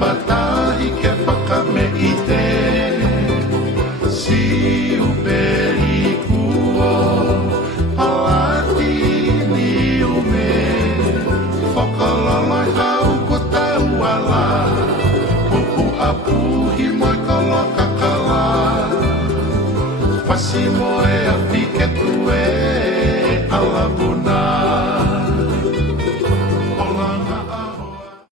patahi ke whakameite. Si uperi kuo palati ni ume whakalala hau ko tau ala kuku apuhi moi kala kakala pasi moe a pike tue ala